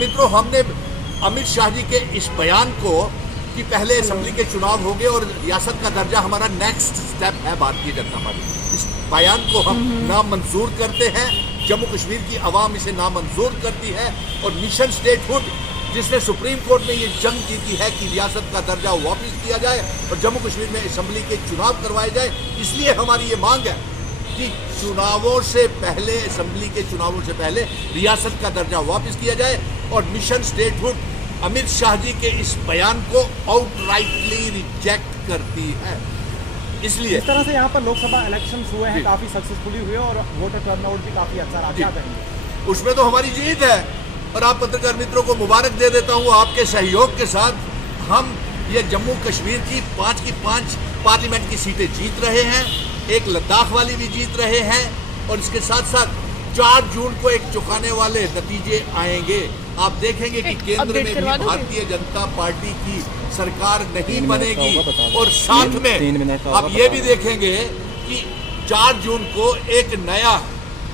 मित्रों, हमने अमित शाह जी के इस बयान को कि पहले असेंबली के चुनाव होंगे और रियासत का दर्जा हमारा नेक्स्ट स्टेप है भारतीय जनता पार्टी, इस बयान को हम नामंजूर करते हैं। जम्मू कश्मीर की आवाम इसे नामंजूर करती है और मिशन स्टेटहुड जिसने सुप्रीम कोर्ट में ये जंग जीती है कि रियासत का दर्जा वापस किया जाए और जम्मू कश्मीर में असेंबली के चुनाव करवाए जाए, इसलिए हमारी ये मांग है कि चुनावों से पहले, असेंबली के चुनावों से पहले रियासत का दर्जा वापस किया जाए और मिशन स्टेटहुड अमित शाह जी के इस बयान को आउटराइटली रिजेक्ट करती है। इसलिए इस तरह से यहाँ पर लोकसभा इलेक्शंस हुए हैं, काफी सक्सेसफुली हुए और वोटर टर्नआउट भी काफी अच्छा रहा, क्या कहेंगे? उसमें तो हमारी जीत है और आप पत्रकार मित्रों को मुबारक दे देता हूँ। आपके सहयोग के साथ हम ये जम्मू कश्मीर की 5 की 5 पार्लियामेंट की सीटें जीत रहे हैं, एक लद्दाख वाली भी जीत रहे हैं और इसके साथ साथ 4 जून को एक चौंकाने वाले नतीजे आएंगे। आप देखेंगे कि केंद्र में भी भारतीय जनता पार्टी की सरकार नहीं बनेगी और साथ में आप ये भी देखेंगे कि 4 जून को एक नया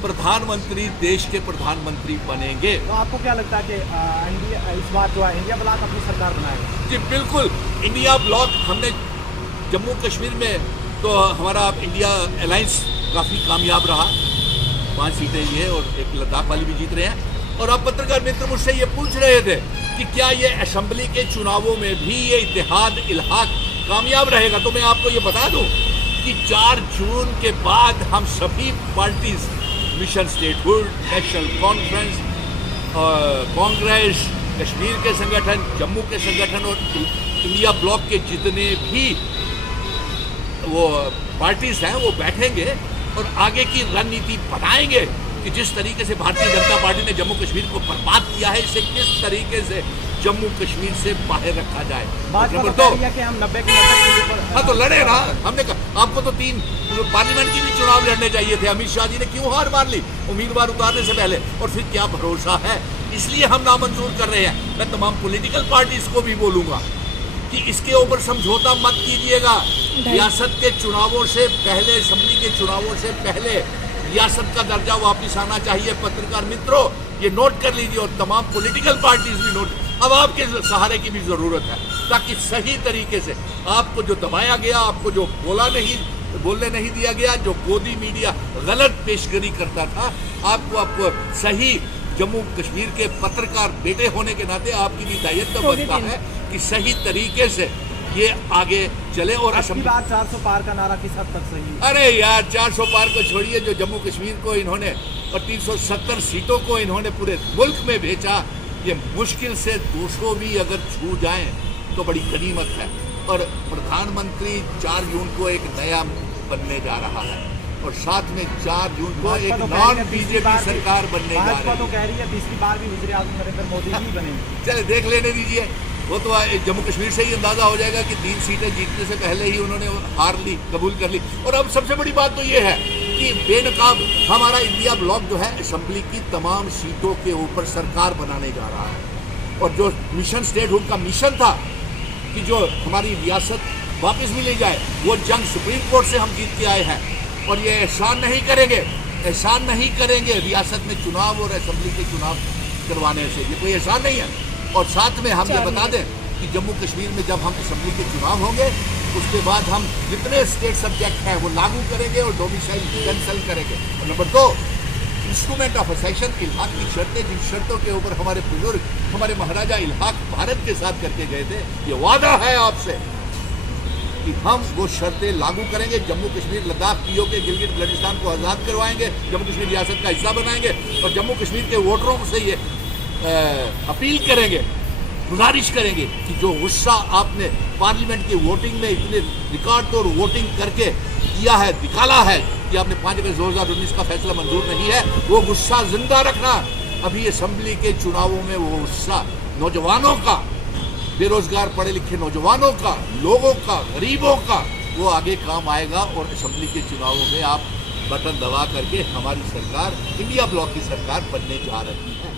प्रधानमंत्री देश के प्रधानमंत्री बनेंगे। तो आपको क्या लगता है कि इंडिया इस बार जो है इंडिया ब्लॉक अपनी सरकार बनाएगा? जी बिल्कुल, इंडिया ब्लॉक हमने जम्मू कश्मीर में तो हमारा इंडिया अलायंस काफ़ी कामयाब रहा, 5 सीटें ये और एक लद्दाख वाली भी जीत रहे हैं। और अब पत्रकार मित्र मुझसे ये पूछ रहे थे कि क्या ये असेंबली के चुनावों में भी ये इत्तेहाद इल्हाक कामयाब रहेगा, तो मैं आपको ये बता दूं कि 4 जून के बाद हम सभी parties, mission statehood, national conference, Congress, Kashmir के संगठन, जम्मू के संगठन और इंडिया ब्लॉक के जितने भी वो पार्टीज हैं वो बैठेंगे और आगे की रणनीति बनाएंगे कि जिस तरीके से भारतीय जनता पार्टी ने जम्मू कश्मीर को बर्बाद किया है, इसे किस तरीके से जम्मू कश्मीर से बाहर रखा जाए। नंबर 2 कि हम 90 के ऊपर हाँ तो लड़े ना, हमने कहा आपको तो 3 पार्लियामेंट की भी चुनाव लड़ने चाहिए थे। अमित शाह जी ने क्यों हार मान ली उम्मीदवार उतारने से पहले, और फिर क्या भरोसा है, इसलिए हम नामंजूर कर रहे हैं। मैं तमाम पॉलिटिकल पार्टीज को भी बोलूंगा कि इसके ऊपर समझौता मत कीजिएगा। रियासत के चुनावों से पहले, असेंबली के चुनावों से पहले रियासत का दर्जा वापस आना चाहिए। पत्रकार मित्रों ये नोट कर लीजिए और तमाम पॉलिटिकल पार्टीज भी नोट, अब आपके सहारे की भी जरूरत है ताकि सही तरीके से आपको जो दबाया गया, आपको जो बोलने नहीं दिया गया, जो गोदी मीडिया गलत पेशगरी करता था, आपको सही जम्मू कश्मीर के पत्रकार बेटे होने के नाते आपकी भी दायित्व बनता है कि सही तरीके से ये आगे चले। और असली बात 400 पार का नारा किस हद तक सही है? अरे यार 400 पार को छोड़िए, जो जम्मू कश्मीर को इन्होंने और 370 सीटों को इन्होंने पूरे मुल्क में भेजा, ये मुश्किल से 200 भी अगर छू जाएं तो बड़ी गनीमत है। और प्रधानमंत्री 4 जून को एक नया बनने जा रहा है और साथ में 4 जून को एक नॉन बीजेपी सरकार बनने जा रही है। तो कह रही है 30वीं बार भी वज़ीर आज़म नरेंद्र मोदी ही बनेंगे। चले देख लेने दीजिए, वो तो जम्मू कश्मीर से ही अंदाजा हो जाएगा कि 3 सीटें जीतने से पहले ही उन्होंने हार ली, कबूल कर ली। और अब सबसे बड़ी बात तो ये है कि बेनकाब हमारा इंडिया ब्लॉक जो है असेंबली की तमाम सीटों के ऊपर सरकार बनाने जा रहा है। और जो मिशन स्टेटहुड का मिशन था कि जो हमारी रियासत वापस मिली जाए, वो जंग सुप्रीम कोर्ट से हम जीत के आए हैं और ये एहसान नहीं करेंगे रियासत में चुनाव और असेंबली के चुनाव करवाने से, ये कोई एहसान नहीं है। और साथ में हम ये बता दें कि जम्मू कश्मीर में जब हम असेंबली के चुनाव होंगे उसके बाद हम जितने स्टेट सब्जेक्ट हैं वो लागू करेंगे और डोमिसाइल कैंसिल करेंगे। और नंबर 2, इंस्ट्रूमेंट ऑफ असेशन इल्हाक की शर्तें, जिन शर्तों के ऊपर हमारे बुजुर्ग, हमारे महाराजा इल्हाक भारत के साथ करके गए थे, ये वादा है आपसे कि हम वो शर्तें लागू करेंगे। जम्मू कश्मीर, लद्दाख, पीओके, गिलगित बल्टिस्तान को आज़ाद करवाएंगे, जम्मू कश्मीर रियासत का हिस्सा बनाएंगे और जम्मू कश्मीर के वोटरों से ये अपील करेंगे, गुजारिश करेंगे कि जो गुस्सा आपने पार्लियामेंट की वोटिंग में इतने रिकॉर्ड तोड़ वोटिंग करके किया है, निकाला है कि आपने 5 अगस्त 2019 का फैसला मंजूर नहीं है, वो गुस्सा जिंदा रखना। अभी असेंबली के चुनावों में वो गुस्सा नौजवानों का, बेरोजगार पढ़े लिखे नौजवानों का, लोगों का, गरीबों का, वो आगे काम आएगा। और असेंबली के चुनावों में आप बटन दबा करके हमारी सरकार, इंडिया ब्लॉक की सरकार बनने जा रही है।